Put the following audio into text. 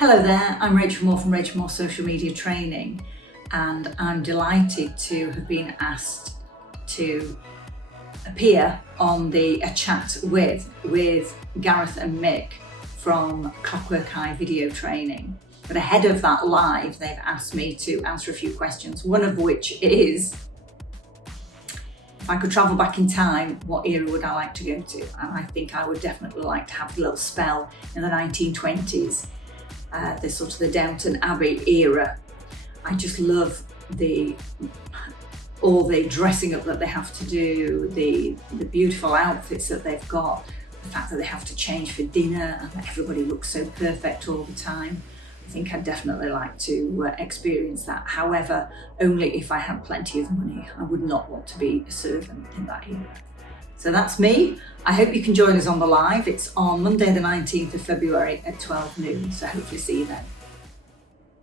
Hello there, I'm Rachel Moore from Rachel Moore Social Media Training, and I'm delighted to have been asked to appear on a chat with Gareth and Mick from Clockwork Eye Video Training. But ahead of that live, they've asked me to answer a few questions, one of which is, if I could travel back in time, what era would I like to go to? And I think I would definitely like to have a little spell in the 1920s. The sort of the Downton Abbey era. I just love all the dressing up that they have to do, the beautiful outfits that they've got, the fact that they have to change for dinner and that everybody looks so perfect all the time. I think I'd definitely like to experience that. However, only if I had plenty of money. I would not want to be a servant in that era. So that's me. I hope you can join us on the live. It's on Monday the 19th of February at 12 noon, so hopefully see you then.